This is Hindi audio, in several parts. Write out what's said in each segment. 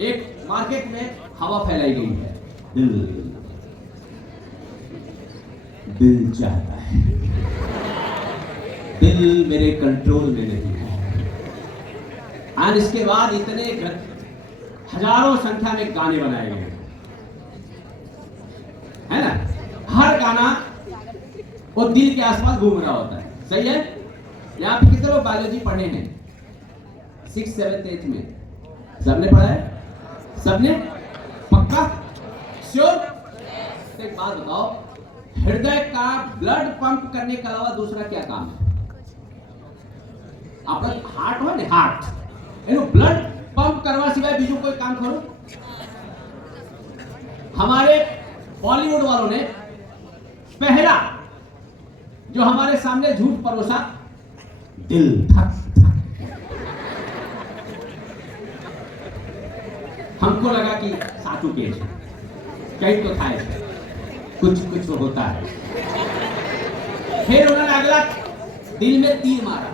एक मार्केट में हवा फैलाई गई है, दिल दिल चाहता है, दिल मेरे कंट्रोल में नहीं है। और इसके बाद इतने हजारों संख्या में गाने बनाए गए है ना। हर गाना वो दिल के आसपास घूम रहा होता है, सही है। यहाँ पे कितने लोग बायोलॉजी पढ़े हैं 6th 7th 8th में? सबने पढ़ा है? सबने पक्का श्योर? तो एक बात बताओ, हृदय का ब्लड पंप करने के अलावा दूसरा क्या काम है? आपका हार्ट हो ना, हार्ट एनो ब्लड पंप करवा सिवाय बीजू कोई काम करो। हमारे बॉलीवुड वालों ने पहला जो हमारे सामने झूठ परोसा, दिल धक धक। हमको लगा कि सातु के कहीं तो था, कुछ कुछ तो होता है। फिर उन्होंने अगला दिल में तीर मारा।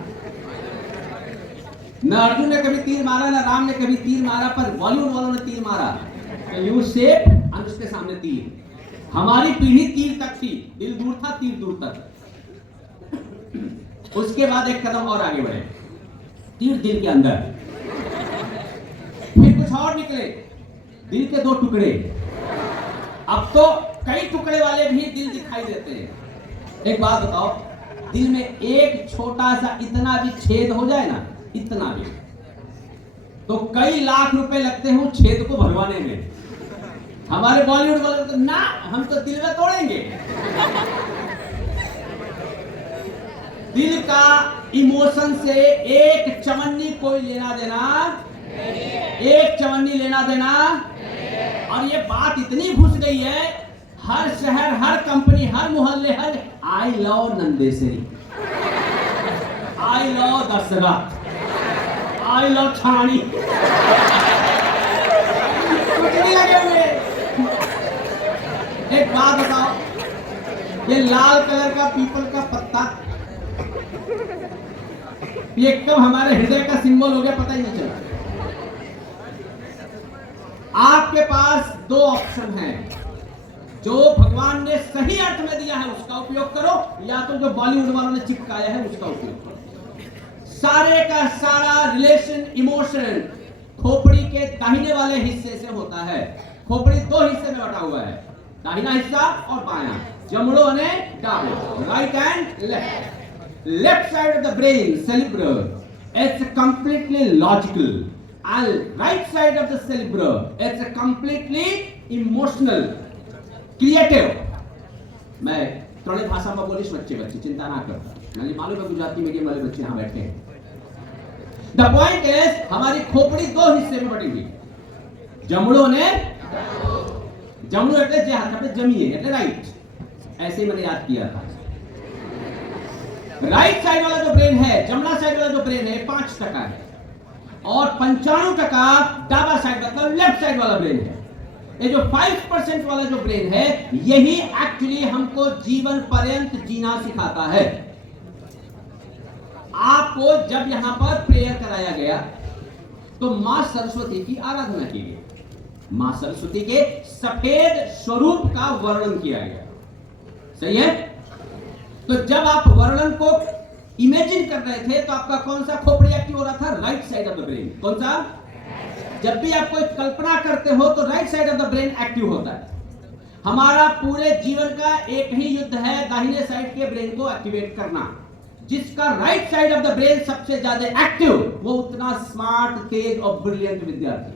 न अर्जुन ने कभी तीर मारा, न राम ने कभी तीर मारा, पर बॉलीवुड वालों ने तीर मारा। तो यू शेप और उसके सामने तीर। हमारी पीढ़ी तीर तक थी, दिल दूर था, तीर दूर तक। उसके बाद एक कदम और आगे बढ़े, तीर दिल के अंदर। फिर कुछ और निकले, दिल के 2 टुकड़े। अब तो कई टुकड़े वाले भी दिल दिखाई देते हैं। एक बात बताओ, दिल में एक छोटा सा इतना भी छेद हो जाए ना, इतना भी, तो कई लाख रुपए लगते हैं छेद को भरवाने में। हमारे बॉलीवुड वाले तो ना, हम तो दिल में तोड़ेंगे। दिल का इमोशन से एक चवन्नी कोई लेना देना, एक चवन्नी लेना देना। और ये बात इतनी घुस गई है, हर शहर, हर कंपनी, हर मोहल्ले, हर I love Nandeshwari, I love Dashrath, I love Chhani, कुछ नहीं लगे हुए। एक बात बताओ, ये लाल कलर का पीपल का पत्ता ये कब हमारे हृदय का सिंबल हो गया पता ही नहीं चला। आपके पास 2 ऑप्शन हैं, जो भगवान ने सही अर्थ में दिया है उसका उपयोग करो, या तो जो बॉलीवुड वालों ने चिपकाया है उसका उपयोग करो। सारे का सारा रिलेशन, इमोशन खोपड़ी के दाहिने वाले हिस्से से होता है। खोपड़ी 2 हिस्से में बटा हुआ है, दाहिना हिस्सा और बायां, जमड़ो ने डाबो, right and left. Left side of the brain, cerebrum, it's completely logical, and right side of the cerebrum, it's completely emotional, creative. मैं थोड़ी भाषा में बोलिश बच्चे चिंता ना करता, मुझे मालूम है गुजराती मीडियम वाले बच्चे यहाँ बैठे हैं। The point is, हमारी खोपड़ी 2 हिस्से में बटी हुई, जमड़ो ने जमड़ो એટલે જે હાથ આપણે જમીએ એટલે રાઈટ, ऐसे ही मैंने याद किया था। राइट साइड वाला जो ब्रेन है, जमना साइड वाला जो ब्रेन है 5% है, और 95% डाबा साइड मतलब लेफ्ट साइड वाला ब्रेन है। ये जो 5% वाला जो ब्रेन है, यही एक्चुअली हमको जीवन पर्यंत जीना सिखाता है। आपको जब यहां पर प्रेयर कराया गया तो मां सरस्वती की आराधना की गई, मां सरस्वती के सफेद स्वरूप का वर्णन किया गया, सही है। तो जब आप वर्णन को इमेजिन कर रहे थे तो आपका कौन सा खोपड़ी एक्टिव हो रहा था? Right side of the brain. कौन सा? जब भी आप कोई कल्पना करते हो तो right side of the brain active होता है। हमारा पूरे जीवन का एक ही युद्ध है, दाहिने साइड के ब्रेन को एक्टिवेट करना। जिसका right side of the brain सबसे ज्यादा एक्टिव, वो उतना स्मार्ट, तेज और ब्रिलियंट विद्यार्थी।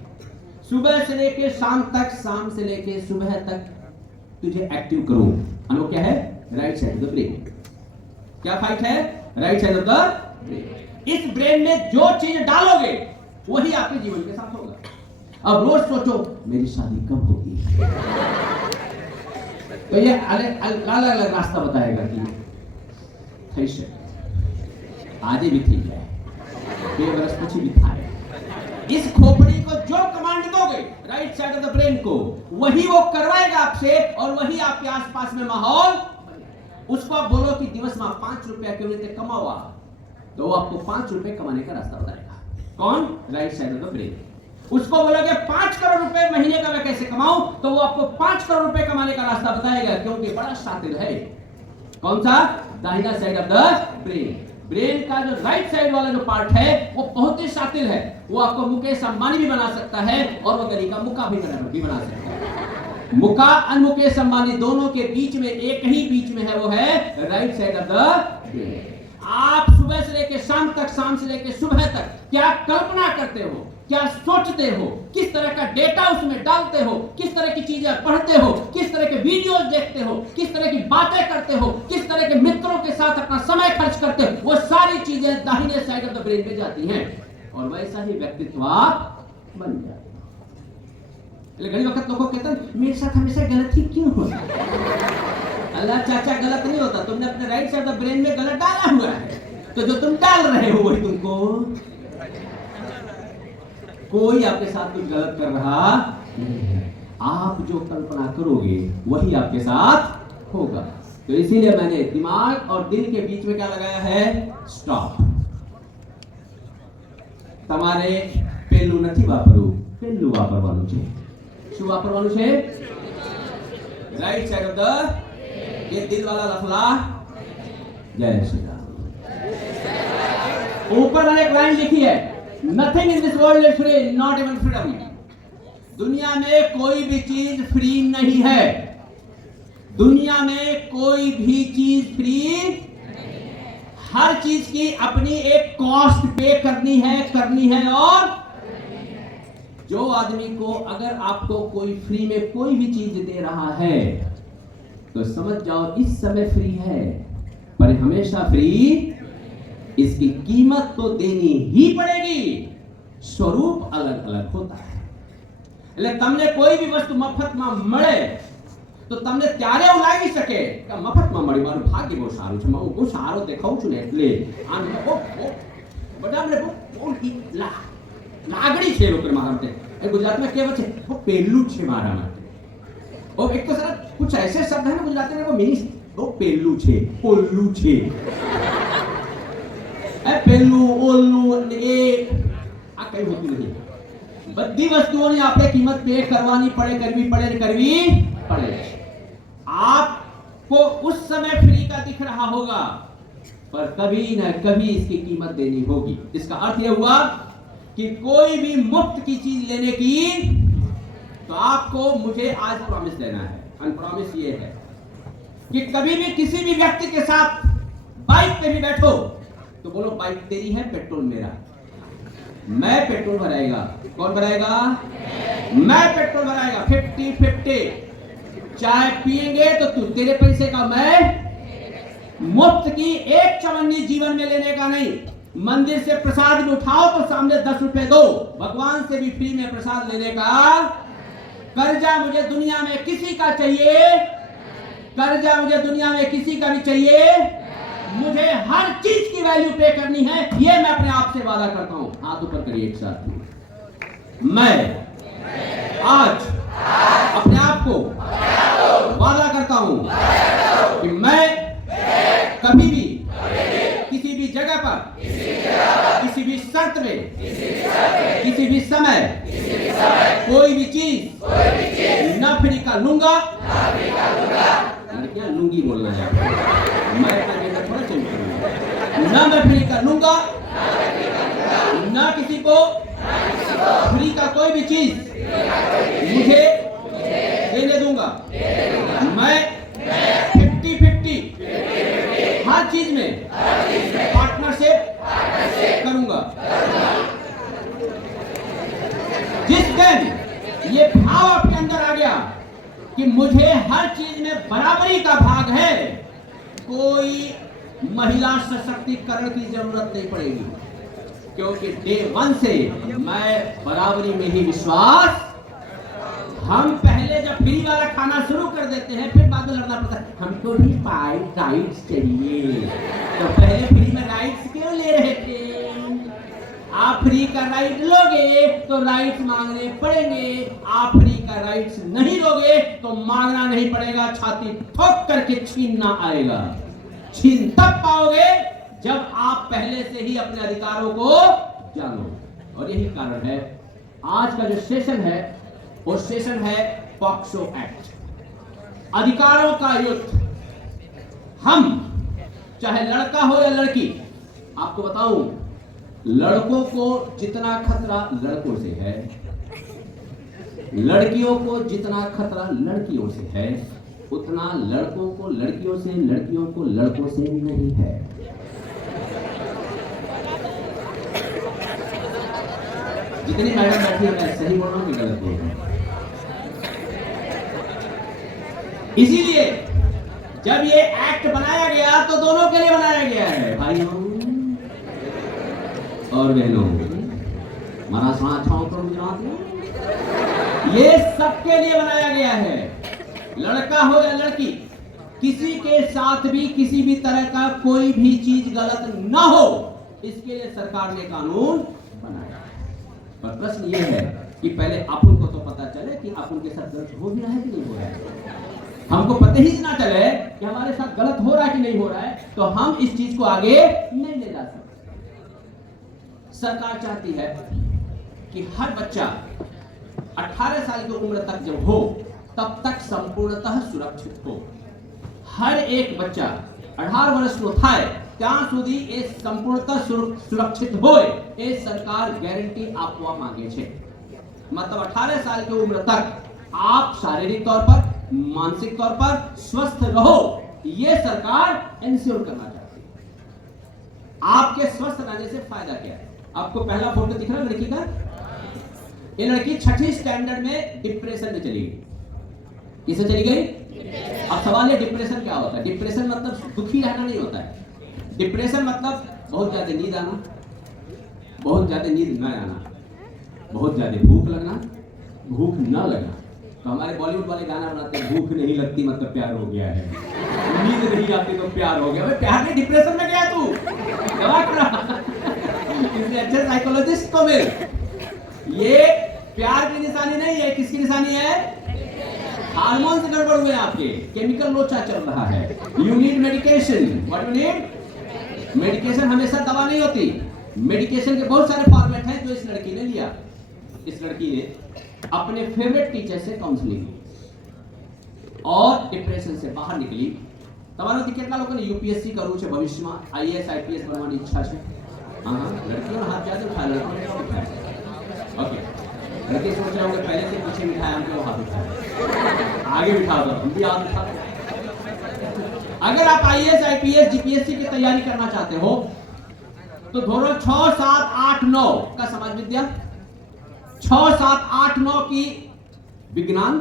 सुबह से लेके शाम तक, शाम से लेके सुबह तक तुझे एक्टिव करूं, अनो क्या है? Right side of the brain. क्या फाइट है? Right side of the brain. इस ब्रेन में जो चीज डालोगे वही आपके जीवन के साथ होगा। अब रोज सोचो मेरी शादी कब होगी, तो ये अलग अलग रास्ता बताएगा कि થઈ શકે, આજે भी થઈ जाए, 2 वर्ष પછી भी થાય। इस खोपड़ी को जो कमांड दोगे right side of the brain को, वही वो करवाएगा आपसे, और वही आपके आसपास में माहौल। उसको आप बोलो कि दिवस में 5 रुपया क्यों नहीं कमाओ, तो वो आपको 5 रुपए कमाने का रास्ता बताएगा। कौन? Right side of the brain. उसको बोलोगे 5 करोड़ रुपए महीने का मैं कैसे कमाऊं, तो वो आपको 5 करोड़ रुपए कमाने का रास्ता बताएगा, क्योंकि बड़ा शातिर है। कौन सा? दाहिना side of the brain. Brain का जो राइट साइड वाला जो पार्ट है वो बहुत ही शातिर है। वो आपको मुकेश अंबानी भी बना सकता है और वो गली का मुक्का भी बना सकता है। मुक्का और मुकेश अंबानी दोनों के बीच में एक ही बीच में है, वो है right side of the brain. आप सुबह से लेकर शाम तक, शाम से लेकर सुबह तक क्या कल्पना करते हो, क्या सोचते हो, किस तरह का डेटा उसमें डालते हो, किस तरह की चीजें पढ़ते हो, किस तरह के वीडियोस देखते हो, किस तरह की बातें करते हो, किस तरह के मित्रों के साथ अपना समय खर्च करते हो, वो सारी चीजें दाहिने साइड ऑफ द ब्रेन में जाती हैं और वैसा ही व्यक्तित्व बन जाता है। घड़ी वक्त लोगों कहते हैं मेरे साथ हमेशा गलत ही क्यों होता है? अल्लाह चाचा गलत नहीं होता, तुमने अपने राइट साइड ऑफ ब्रेन में गलत डाला हुआ है, तो जो तुम डाल रहे हो वही तुमको, कोई आपके साथ कुछ गलत कर रहा नहीं है। आप जो कल्पना करोगे वही आपके साथ होगा। तो इसीलिए मैंने दिमाग और दिल के बीच में क्या लगाया है? स्टॉप। તમારે પેલું નથી વાપરવું, પેલું વાપરવાનું છે। શું વાપરવાનું છે? રાઈટ સાઈડ ઓફ ધ, ये दिल वाला लफड़ा। जय श्री राम। ऊपर मैंने एक लाइन लिखी है, nothing in this world is free, not even freedom. दुनिया में कोई भी चीज फ्री नहीं है। दुनिया में कोई भी चीज फ्री, हर चीज की अपनी एक कॉस्ट पे करनी है और जो आदमी को, अगर आपको कोई फ्री में कोई भी चीज दे रहा है तो समझ जाओ इस समय फ्री है, पर हमेशा फ्री, इसकी कीमत तो देनी ही पड़ेगी। स्वरूप अलग अलग होता है। એટલે તમને કોઈ भी વસ્તુ મફતમાં મળે તો તમને ત્યારે એવું લાગી શકે કે મફતમાં મળી, મારું ભાગ્ય બહુ સારું છે, હું બહુ સારો દેખાઉં છું ને એટલે બધા મને બહુ લાગણી છે લોકો મારા માટે। એ ગુજરાતમાં કહેવત છે બહુ પહેલું છે મારા માટે। और एक तो सर कुछ ऐसे शब्द है ना गुजराती में, वो मीनिंग वो पेलू छे, ओल्लू छे, ए पेलू ओल्लू ए आ कई होती नहीं। बड़ी वस्तुओं की आपने कीमत पे करवानी पड़े, करवी पड़े। आपको उस समय फ्री का दिख रहा होगा, पर कभी न कभी इसकी कीमत देनी होगी। इसका अर्थ यह हुआ कि कोई भी मुफ्त की चीज लेने की, तो आपको मुझे आज प्रॉमिस देना है। अनप्रॉमिस ये है कि कभी भी किसी भी व्यक्ति के साथ बाइक पे भी बैठो तो बोलो बाइक तेरी है, पेट्रोल मेरा। मैं पेट्रोल भराएगा, कौन भराएगा? मैं पेट्रोल भराएगा। 50-50। चाय पिएंगे तो तू तेरे पैसे का, मैं मुफ्त की एक चवन्नी जीवन में लेने का नहीं। मंदिर से प्रसाद भी उठाओ तो सामने 10 रुपए दो। भगवान से भी फ्री में प्रसाद लेने का कर्जा मुझे दुनिया में किसी का चाहिए, कर्जा मुझे दुनिया में किसी का भी चाहिए। मुझे हर चीज की वैल्यू पे करनी है, ये मैं अपने आप से वादा करता हूं। हाथ ऊपर करिए एक साथ। मैं आज अपने आप को वादा करता हूं कि मैं कभी भी किसी भी जगह पर, किसी भी शर्त में, किसी भी समय कोई भी चीज न फ्री का लूंगा। क्या लूंगी बोलना है, मैं थोड़ा चेंज करूंगा। न मैं फ्री का लूंगा, न किसी को फ्री का कोई भी चीज मुझे देने दूंगा। मैं 50-50 हर चीज में पार्टनरशिप करूंगा। जिस दिन ये भाव आपके अंदर आ गया कि मुझे हर चीज में बराबरी का भाग है, कोई महिला सशक्तिकरण की जरूरत नहीं पड़ेगी, क्योंकि डे 1 से मैं बराबरी में ही विश्वास। हम पहले जब फ्री वाला खाना शुरू कर देते हैं, फिर बाद में लड़ना पड़ता है हमको भी राइट्स चाहिए। तो पहले फ्री में राइट्स क्यों ले रहे थे? आप फ्री का राइट लोगे तो राइट्स मांगने पड़ेंगे। आप फ्री का राइट्स नहीं लोगे तो मांगना नहीं पड़ेगा, छाती ठोक करके छीनना आएगा। छीन तब पाओगे जब आप पहले से ही अपने अधिकारों को जानो। और यही कारण है आज का जो सेशन है वो सेशन है पॉक्सो एक्ट, अधिकारों का युद्ध। हम चाहे लड़का हो या लड़की, आपको बताऊं, लड़कों को जितना खतरा लड़कों से है, लड़कियों को जितना खतरा लड़कियों से है, उतना लड़कों को लड़कियों से, लड़कियों को लड़कों से नहीं है। जितनी मैडम बैठी है, मैं सही बोल रहा हूं कि गलत बोल रहा हूं? इसीलिए जब ये एक्ट बनाया गया तो दोनों के लिए बनाया गया है, भाइयों और बहनों। मारा साथ ये सबके लिए बनाया गया है, लड़का हो या लड़की, किसी के साथ भी किसी भी तरह का कोई भी चीज गलत ना हो, इसके लिए सरकार ने कानून बनाया। पर प्रश्न ये है कि पहले अपन को तो पता चले कि अपन के साथ गलत हो भी रहा है कि नहीं हो रहा है। हमको पता ही ना चले कि हमारे साथ गलत हो रहा है कि नहीं हो रहा है, तो हम इस चीज को आगे नहीं ले जा सकते। सरकार चाहती है कि हर बच्चा 18 साल की उम्र तक जब हो तब तक संपूर्णतः सुरक्षित हो। हर एक बच्चा 18 વર્ષનો થાય ત્યાં સુધી એ સંપૂર્ણતः સુરક્ષિત હોય, એ સરકાર ગેરંટી આપવા માંગે છે। मतलब 18 साल की उम्र तक आप शारीरिक तौर पर, मानसिक तौर पर स्वस्थ रहो, ये सरकार इंश्योर करना चाहती है। आपके स्वस्थ रहने से फायदा क्या है? आपको पहला फोटो दिख रहा है लड़की का? ये लड़की 6ठी स्टैंडर्ड में डिप्रेशन में चली गई। किसे चली गई? अब सवाल है डिप्रेशन क्या होता है? डिप्रेशन मतलब दुखी रहना नहीं होता है। डिप्रेशन मतलब बहुत ज्यादा नींद आना, बहुत ज्यादा नींद न आना, बहुत ज्यादा भूख लगना, भूख न लगना। तो हमारे बॉलीवुड वाले गाना बनाते हैं, भूख नहीं लगती मतलब प्यार हो गया है, नींद नहीं आती तो प्यार हो गया। भाई प्यार नहीं, डिप्रेशन में गया तू, दवा करा। इसलिए अच्छे साइकोलॉजिस्ट को मिल। ये प्यार की निशानी नहीं है, किसकी निशानी है? हार्मोन से गड़बड़ हुए आपके, केमिकल लोचा चल रहा है। You need medication. What you need? Medication हमेशा दवा नहीं होती। मेडिकेशन के बहुत सारे फॉर्मेट हैं जो इस लड़की ने लिया। इस लड़की ने अपने फेवरेट टीचर से काउंसलिंग ली और डिप्रेशन से बाहर निकली। તમારાથી કેટલા લોકોને યુપીએસસી કરવું છે ભવિષ્યમાં? આઈએએસ આઈપીએસ બનવાની ઈચ્છા છે? हाँ हाँ, लड़कियों हाथ ज्यादा उठाया, लड़कों ने कम उठाया। ओके, लड़के सोच रहे होंगे पहले से पीछे बिठाया, हम क्यों हाथ उठाया? आगे बिठा दो, हम भी हाथ उठा। अगर आप आईएएस आईपीएस जीपीएससी की तैयारी करना चाहते हो तो धोरण 6, 7, 8, 9 का समाज विद्या, 6, 7, 8, 9 की विज्ञान,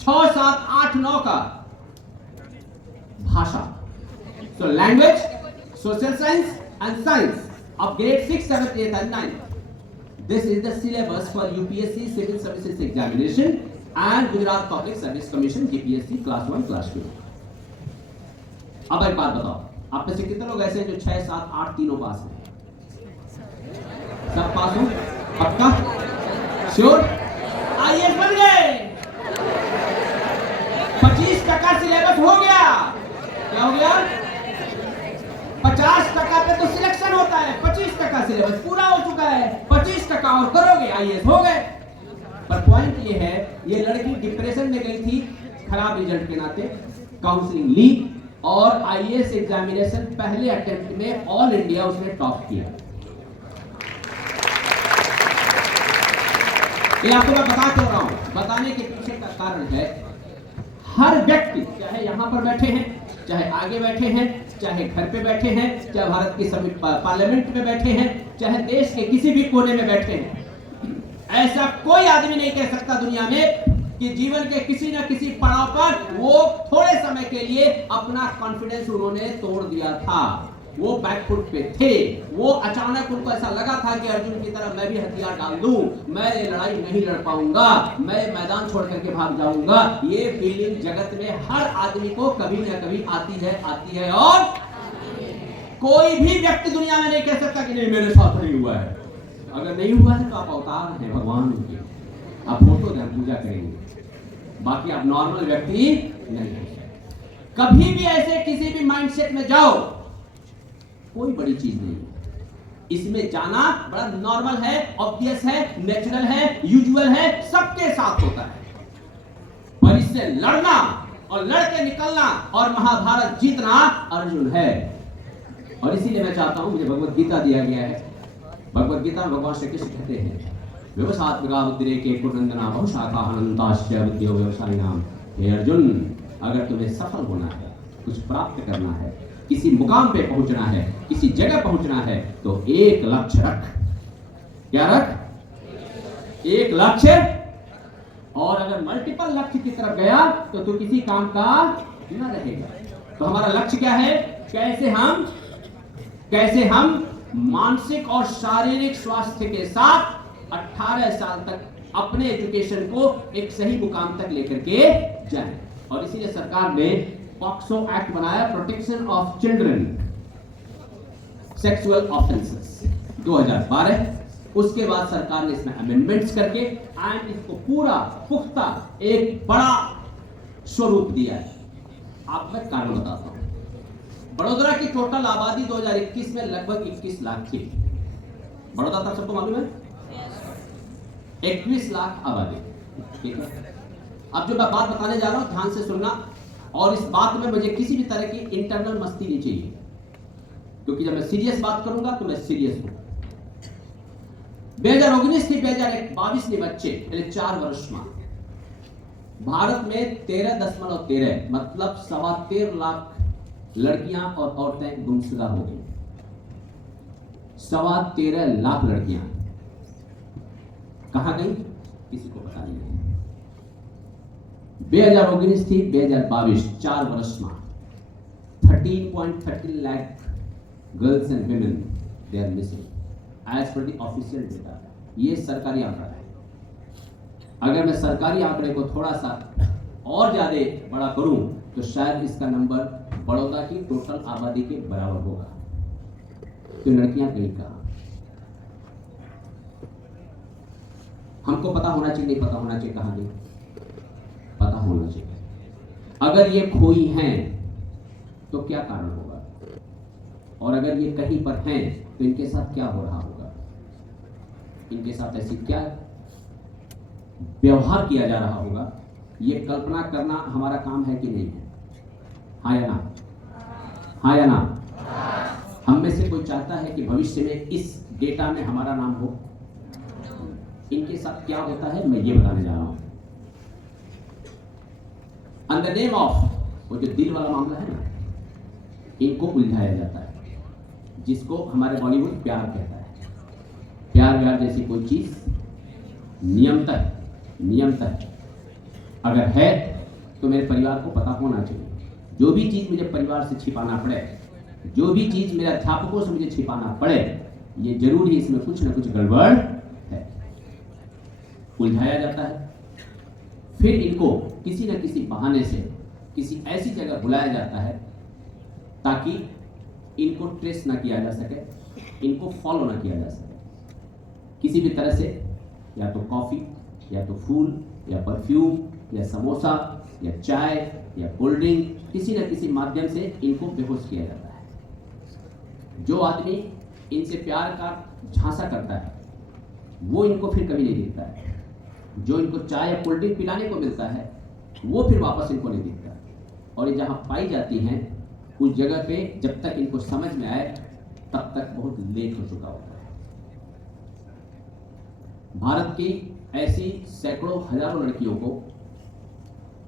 6, 7, 8, 9 का भाषा, so language, social science and science of grade 6, 7, 8 and 9. This is the syllabus for UPSC Civil Services Examination and Gujarat Public Service Commission GPSC Class 1, Class 2. अब एक बात बताओ, आप में से कितने लोग ऐसे हैं जो 6, 7, 8 तीनों पास हैं? सब पास हो? पक्का? श्योर? आईएएस बन गए। 25% सिलेबस हो गया। क्या हो गया? 50% पे तो सिलेक्शन होता है, 25% सिलेबस पूरा हो चुका है, 25% और करोगे आईएएस हो गए। पर पॉइंट ये है, ये लड़की डिप्रेशन में गई थी खराब रिजल्ट के नाते, काउंसलिंग ली और आईएएस एग्जामिनेशन पहले अटेम्प्ट में ऑल इंडिया उसने टॉप किया। ये आपको मैं बता क्यों रहा हूं? बताने के पीछे का कारण है, हर व्यक्ति चाहे यहां पर बैठे हैं, चाहे आगे बैठे हैं, चाहे घर पे बैठे हैं, चाहे भारत की सभी पार्लियामेंट में बैठे हैं, चाहे देश के किसी भी कोने में बैठे हैं, ऐसा कोई आदमी नहीं कह सकता दुनिया में कि जीवन के किसी न किसी पड़ाव पर वो थोड़े समय के लिए अपना कॉन्फिडेंस उन्होंने तोड़ दिया था। वो बैकफुट पे थे, वो अचानक उनको ऐसा लगा था कि अर्जुन की तरह मैं भी हथियार डाल दूं, मैं ये लड़ाई नहीं लड़ पाऊंगा, मैं मैदान छोड़ करके भाग जाऊंगा। ये फीलिंग जगत में हर आदमी को कभी न कभी आती है और कोई भी व्यक्ति दुनिया में नहीं कह सकता कि नहीं मेरे साथ नहीं हुआ है। अगर नहीं हुआ है तो आप अवतार हैं भगवान के, आप फोटो दें, पूजा करेंगे, बाकी आप नॉर्मल व्यक्ति नहीं है। कभी भी ऐसे किसी भी माइंडसेट में जाओ, कोई बड़ी चीज नहीं है। इसमें जाना बड़ा नॉर्मल है, ऑब्वियस है, नेचुरल है, यूजुअल है, सबके साथ होता है। पर इससे लड़ना और लड़के निकलना और महाभारत जीतना अर्जुन है। और इसीलिए मैं चाहता हूं, मुझे भगवत गीता दिया गया है। भगवत गीता में भगवान श्री कृष्ण कहते हैं, व्यवसात्मिका बुद्धिरेके कुरनंदना बहुशाखा अनंताश्च बुद्धियो व्यवसायिनाम। हे अर्जुन, अगर तुम्हें सफल होना है, कुछ प्राप्त करना है, किसी मुकाम पे पहुंचना है, किसी जगह पहुंचना है, तो एक लक्ष्य रख। क्या रख? एक लक्ष्य। और अगर मल्टीपल लक्ष्य की तरफ गया तो तू किसी काम का न रहेगा। तो हमारा लक्ष्य क्या है? कैसे हम मानसिक और शारीरिक स्वास्थ्य के साथ 18 साल तक अपने एजुकेशन को एक सही मुकाम तक लेकर के जाएं। और इसीलिए सरकार ने पॉक्सो एक्ट बनाया, protection of children sexual offences, 2012। उसके बाद सरकार ने इसमें अमेंडमेंट्स करके एंड इसको पूरा पुख्ता एक बड़ा स्वरूप दिया है। आप मैं कारण बताता हूं। बड़ौदा की टोटल आबादी 2021 में लगभग 21 लाख थी। बड़ौदा तक सबको मालूम है, 21 लाख आबादी। ठीक है, अब जो मैं बात बताने जा रहा हूं ध्यान से सुनना, और इस बात में मुझे किसी भी तरह की इंटरनल मस्ती नहीं चाहिए, क्योंकि जब मैं सीरियस बात करूंगा तो मैं सीरियस हूं। 2019 થી 2022 ની વચ્ચે એટલે 4 વર્ષમાં भारत में 13.13 मतलब 13.25 लाख लड़कियां और औरतें गुमशुदा हो गई। 13.25 लाख लड़कियां कहां गई किसी को पता नहीं है। 2019 થી 2022 4 વર્ષમાં 13.13 lakh girls and women they are missing as per the official data. ये सरकारी आंकड़ा है। अगर मैं सरकारी आंकड़े को थोड़ा सा और ज्यादा बड़ा करूं तो शायद इसका नंबर बड़ौदा की टोटल आबादी के बराबर होगा। तो लड़कियां कहीं कहां? हमको पता होना चाहिए, नहीं पता होना चाहिए कहां गई? पता होना चाहिए। अगर ये खोई हैं तो क्या कारण होगा, और अगर ये कहीं पर हैं तो इनके साथ क्या हो रहा होगा, इनके साथ ऐसी क्या व्यवहार किया जा रहा होगा, ये कल्पना करना हमारा काम है कि नहीं है? हाँ या ना? हाँ या ना? हम में से कोई चाहता है कि भविष्य में इस डेटा में हमारा नाम हो? इनके साथ क्या होता है मैं ये बताने जा रहा हूं। ऑन द नेम ऑफ, वो जो दिल वाला मामला है ना, इनको उलझाया जाता है, जिसको हमारे बॉलीवुड प्यार कहता है। प्यार व्यार जैसी कोई चीज नियमतः अगर है तो मेरे परिवार को पता होना चाहिए। जो भी चीज मुझे परिवार से छिपाना पड़े, जो भी चीज मेरे अध्यापकों से मुझे छिपाना पड़े, ये जरूर ही इसमें कुछ ना कुछ गड़बड़ है। उलझाया जाता है, फिर इनको किसी न किसी बहाने से किसी ऐसी जगह बुलाया जाता है ताकि इनको ट्रेस ना किया जा सके, इनको फॉलो ना किया जा सके। किसी भी तरह से या तो कॉफी या तो फूल या परफ्यूम या समोसा या चाय या कोल्ड ड्रिंक, किसी न किसी माध्यम से इनको बेहोश किया जाता है। जो आदमी इनसे प्यार का झांसा करता है वो इनको फिर कभी नहीं दिखता है। जो इनको चाय या कोल्ड ड्रिंक पिलाने को मिलता है वो फिर वापस इनको नहीं दिखता। और ये जहां पाई जाती हैं उस जगह पे जब तक इनको समझ में आए तब तक बहुत लेट हो चुका होता है। भारत की ऐसी सैकड़ों हजारों लड़कियों को,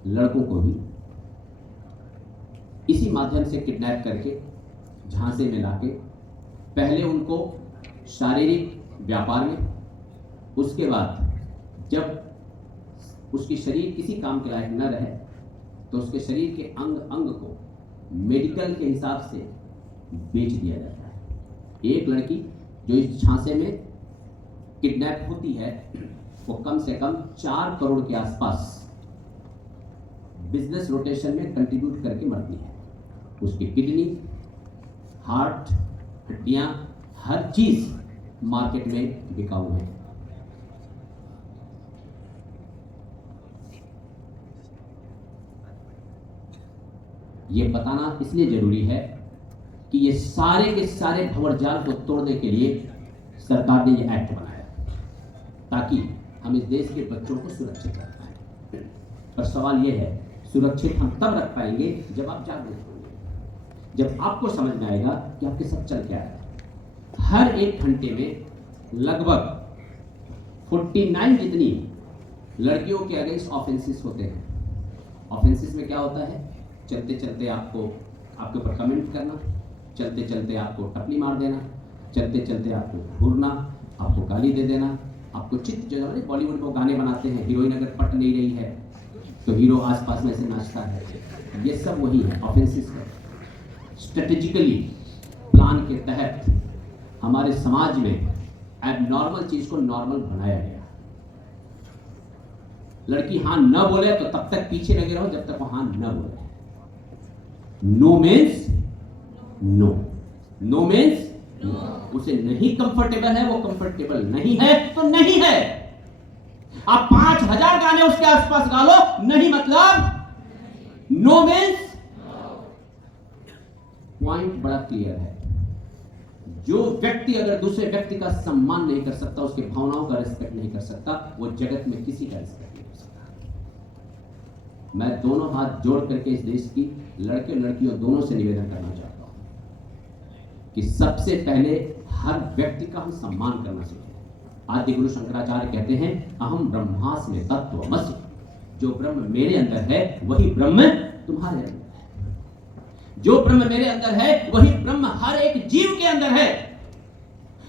लड़कों को भी इसी माध्यम से किडनैप करके झांसे में लाके पहले उनको शारीरिक व्यापार में, उसके बाद जब उसकी शरीर किसी काम के लायक न रहे तो उसके शरीर के अंग अंग को मेडिकल के हिसाब से बेच दिया जाता है। एक लड़की जो इस झांसे में किडनैप होती है वो कम से कम 4 करोड़ के आसपास बिजनेस रोटेशन में कंट्रीब्यूट करके मरती है। उसकी किडनी, हार्ट, हड्डियां, हर चीज मार्केट में बिकाऊ है। ये बताना इसलिए जरूरी है कि ये सारे के सारे भंवरजाल को तोड़ने के लिए सरकार ने ये एक्ट बनाया ताकि हम इस देश के बच्चों को सुरक्षित रख पाए। पर सवाल ये है, सुरक्षित हम तब रख पाएंगे जब आप जागरूक होंगे, जब आपको समझ में आएगा कि आपके साथ चल क्या है। हर एक घंटे में लगभग 49 जितनी लड़कियों के अगेंस्ट ऑफेंसेस होते हैं। ऑफेंसेस में क्या होता है? चलते चलते आपको आपके ऊपर कमेंट करना, चलते चलते आपको टपली मार देना, चलते चलते आपको घूरना, आपको गाली दे देना, आपको चित्त जलाने। बॉलीवुड में गाने बनाते हैं, हीरोइन अगर पट नहीं रही है तो हीरो आसपास में से नाचता है। ये सब वही है, ऑफेंसेस है। स्ट्रेटेजिकली प्लान के तहत हमारे समाज में एबनॉर्मल चीज को नॉर्मल बनाया गया। लड़की हाँ न बोले तो तब तक पीछे लगे रहो जब तक वो हाँ न बोले। No means no, no means no. उसे नहीं कंफर्टेबल है, वो कंफर्टेबल नहीं है तो नहीं है। आप 5000 गाने उसके आसपास गा लो, नहीं मतलब नो मीन्स। पॉइंट बड़ा क्लियर है। जो व्यक्ति अगर दूसरे व्यक्ति का सम्मान नहीं कर सकता, उसके भावनाओं का रिस्पेक्ट नहीं कर सकता, वो जगत में किसी का रिस्पेक्ट नहीं कर सकता। मैं दोनों हाथ जोड़ करके इस देश की लड़के लड़कियों दोनों से निवेदन करना चाहता हूं कि सबसे पहले हर व्यक्ति का हम सम्मान करना सीखें। आदि गुरु शंकराचार्य कहते हैं, अहम ब्रह्मास्मि तत्त्वमसि। जो ब्रह्म मेरे अंदर है वही ब्रह्म तुम्हारे अंदर है। जो ब्रह्म मेरे अंदर है वही ब्रह्म हर एक जीव के अंदर है।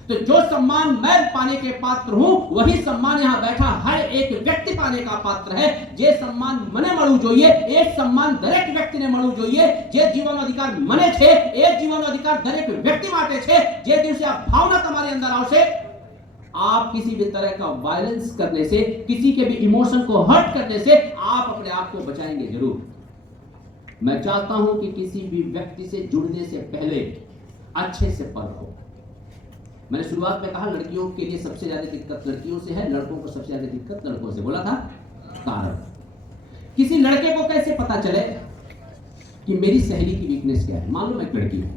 तो जो सम्मान मैं पाने के पात्र हूं, वही सम्मान यहां बैठा हर एक व्यक्ति पाने का पात्र है। जे सम्मान मने મળવું જોઈએ, એ सम्मान દરેક વ્યક્તિને મળવું જોઈએ। જે જીવનનો અધિકાર મને છે, એ જીવનનો અધિકાર દરેક વ્યક્તિ માટે છે। જે દિવસે આ ભાવના તમારી અંદર આવશે, आप किसी भी तरह का वायलेंस करने से, किसी के भी इमोशन को हर्ट करने से आप अपने आप को बचाएंगे जरूर। मैं चाहता हूं कि किसी भी व्यक्ति से जुड़ने से पहले अच्छे से परखो। मैंने शुरुआत में कहा लड़कियों के लिए सबसे ज्यादा दिक्कत लड़कियों से है, लड़कों को सबसे ज्यादा दिक्कत लड़कों से। बोला था कारण। किसी लड़के को कैसे पता चले कि मेरी सहेली की वीकनेस क्या है? मान लो मैं एक लड़की हूं,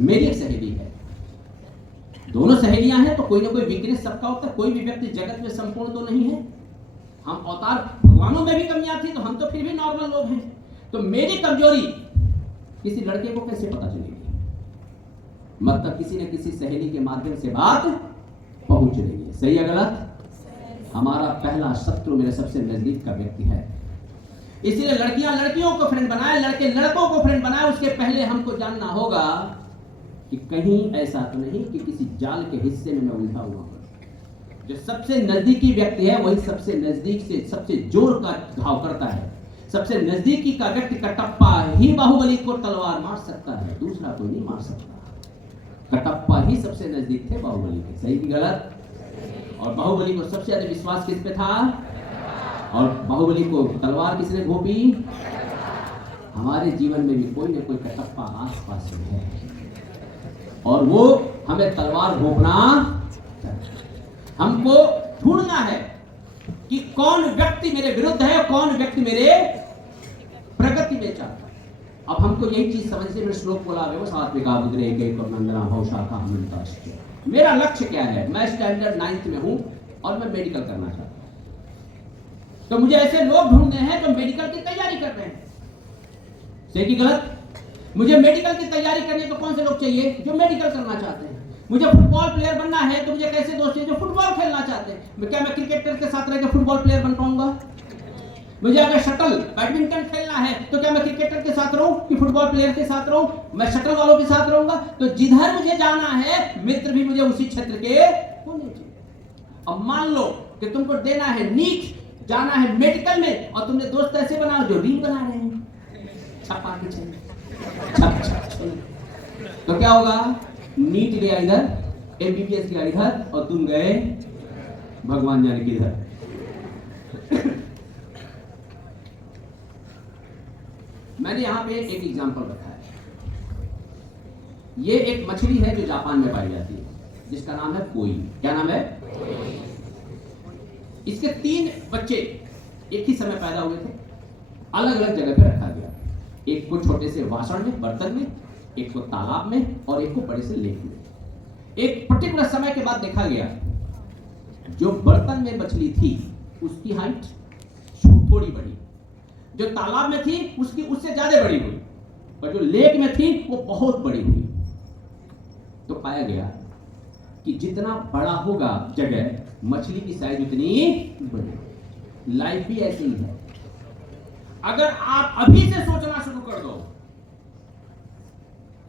मेरी एक सहेली है, दोनों सहेलियां हैं, तो कोई ना कोई वीकनेस सबका होता है। कोई भी व्यक्ति जगत में संपूर्ण तो नहीं है। हम अवतार भगवानों में भी कमियां थी, तो हम तो फिर भी नॉर्मल लोग हैं। तो मेरी कमजोरी किसी लड़के को कैसे पता चलेगी? मतलब किसी न किसी सहेली के माध्यम से बात पहुंच रही है। सही है गलत? हमारा पहला शत्रु मेरे सबसे नजदीक का व्यक्ति है। इसीलिए लड़कियां लड़कियों को फ्रेंड बनाए, लड़के लड़कों को फ्रेंड बनाए। उसके पहले हमको जानना होगा कि कहीं ऐसा तो नहीं कि किसी जाल के हिस्से में मैं उलझा हुआ हूं। जो सबसे नजदीकी व्यक्ति है वही सबसे नजदीक से सबसे जोर का घाव करता है। सबसे नजदीकी का व्यक्ति कटप्पा ही बाहुबली को तलवार मार सकता है, दूसरा कोई नहीं मार सकता। कटप्पा ही सबसे नजदीक थे बाहुबली के। सही की गलत? और बाहुबली को सबसे ज्यादा विश्वास किस पे था? और बाहुबली को तलवार किसने घोंपी? हमारे जीवन में भी कोई ना कोई कटप्पा आस पास में है, और वो हमें तलवार घोंपना, हमको ढूंढना है कि कौन व्यक्ति मेरे विरुद्ध है, कौन व्यक्ति मेरे प्रगति में चाहता है। अब हमको यही चीज समझने में श्लोक बोला है, वो सात्विका बुद्रे एक नंदना भवशाखा अमृताश्च। मेरा लक्ष्य क्या है? मैं स्टैंडर्ड 9th में हूं और मैं मेडिकल करना चाहता हूं। तो मुझे ऐसे लोग ढूंढने हैं जो मेडिकल की तैयारी कर रहे हैं। सही की गलत? मुझे मेडिकल की तैयारी करने को कौन से लोग चाहिए? जो मेडिकल करना चाहते हैं। मुझे फुटबॉल प्लेयर बनना है तो मुझे कैसे दोस्त चाहिए? जो फुटबॉल खेलना चाहते हैं। क्या मैं क्रिकेटर के साथ रहकर फुटबॉल प्लेयर बन पाऊंगा? मुझे अगर शटल बैडमिंटन खेलना है तो क्या मैं क्रिकेटर के साथ रहूं कि फुटबॉल प्लेयर के साथ रहूं? मैं शटल वालों के साथ रहूंगा। तो जिधर मुझे जाना है, मित्र भी मुझे उसी क्षेत्र के होने चाहिए। अब मान लो कि तुमको देना है नीट, जाना है मेडिकल में, और तुमने दोस्त ऐसे बनाओ जो रील बना रहे हैं, छपा के चले, तो क्या होगा? नीट गया इधर, एमबीबीएस गया इधर, और तुम गए भगवान जाने किधर। मैंने यहां पे एक एग्जांपल रखा है। ये एक मछली है जो जापान में पाई जाती है, जिसका नाम है कोई। क्या नाम है? इसके 3 बच्चे एक ही समय पैदा हुए थे, अलग अलग जगह पे रखा गया। एक को छोटे से वासण में, बर्तन में, एक को तालाब में और एक को बड़े से लेक में। एक पर्टिकुलर समय के बाद देखा गया जो बर्तन में मछली थी उसकी हाइट थोड़ी बड़ी, जो तालाब में थी उसकी उससे ज्यादा बड़ी हुई, और जो लेक में थी वो बहुत बड़ी हुई। तो पाया गया कि जितना बड़ा होगा जगह मछली की साइज उतनी बड़ी। लाइफ भी ऐसी ही है। अगर आप अभी से सोचना शुरू कर दो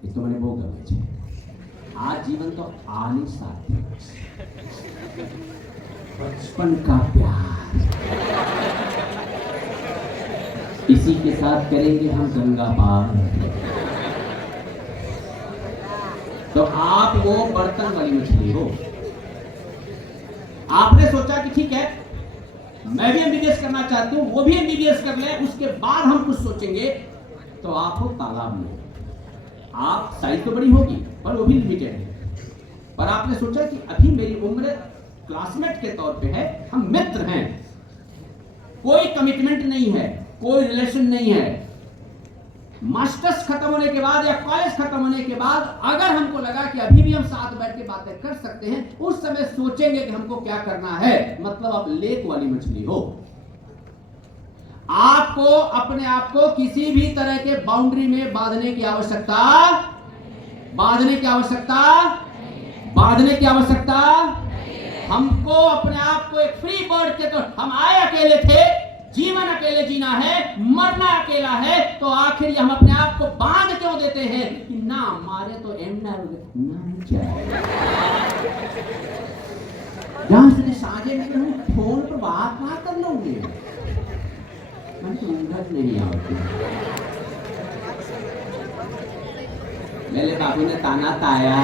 तो मैंने वो कर आज जीवन तो आ नहीं सकते। बचपन का प्यार इसी के साथ करेंगे हम गंगा पार। तो आप वो बर्तन वाली मछली हो। आपने सोचा कि ठीक है मैं भी एमबीबीएस करना चाहती हूं, वो भी एमबीबीएस कर ले, उसके बाद हम कुछ सोचेंगे। तो आप हो तालाब में, आप साइज तो बड़ी होगी पर वो भी लिमिटेड है। पर आपने सोचा कि अभी मेरी उम्र क्लासमेट के तौर पे है, हम मित्र हैं, कोई कमिटमेंट नहीं है, कोई रिलेशन नहीं है। मास्टर्स खत्म होने के बाद या कॉलेज खत्म होने के बाद अगर हमको लगा कि अभी भी हम साथ बैठ के बातें कर सकते हैं, उस समय सोचेंगे कि हमको क्या करना है। मतलब आप लेक वाली मछली हो। आपको अपने आप को किसी भी तरह के बाउंड्री में बांधने की आवश्यकता हमको अपने आप को एक फ्री बर्ड के, तो हम आए अकेले थे, जीवन अकेले जीना है, मरना अकेला है, तो आखिर हम अपने आप को बांध क्यों देते हैं कि ना मारे तो एंड ना जाए। जहां से साझे में हम फोन पर बात ना कर लोगे, मैं तो ऊँघ नहीं आती। मेरे बाबू ने ताना ताया